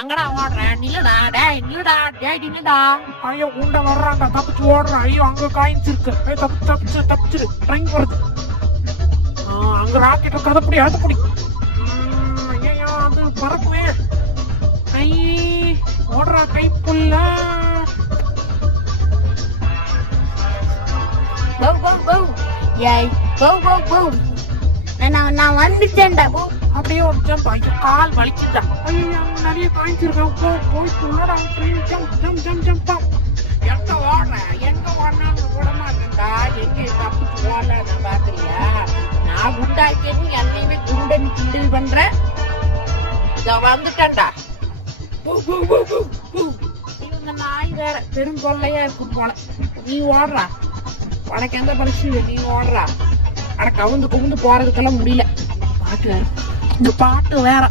எங்கடா ஓடுற? நில்லுடா, டேய் நில்லுடா, டேய் நில்லுடா. ஐயோ உண்ட வர்றாங்க, தப்பிச்சு ஓடுற. ஐயோ அங்க காயின்ஸ் இருக்கு. தப்பிச்சிரு ட்ரெயின் வருது. அங்க ராக்கெட் இருக்கு, அதை பிடி. ஐயோ அது பறக்குவே. ஐ ஓடுறா கைப்புள்ள. நான் வந்துட்டேன்டா. அப்படியே ஒரு ஜம்ப். ஐயோ கால் வலிக்குதா. ஐயோ நிறைய காயின்ஸ் இருக்கு. போய் சொல்லடா. Train jump. எங்க ஓடுறான்னு விட மாட்டேன்டா. எங்க தப்பிச்சு ஓடல நான் பாக்குறியா? நான் குண்டாக்கேன்னு என்னையுமே குண்டன் கிண்டல் பண்ற. இத வந்துட்டேன்டா. இந்த நாய் வேற பெரும் கொள்ளையா இருக்கும் போல. நீ ஓடுறா, உனக்கு எந்த பிரச்சனை? நீ ஓடுறா. ஆனா கவுந்து போறதுக்கெல்லாம் முடியல. பாட்டு இந்த பாட்டு வேற.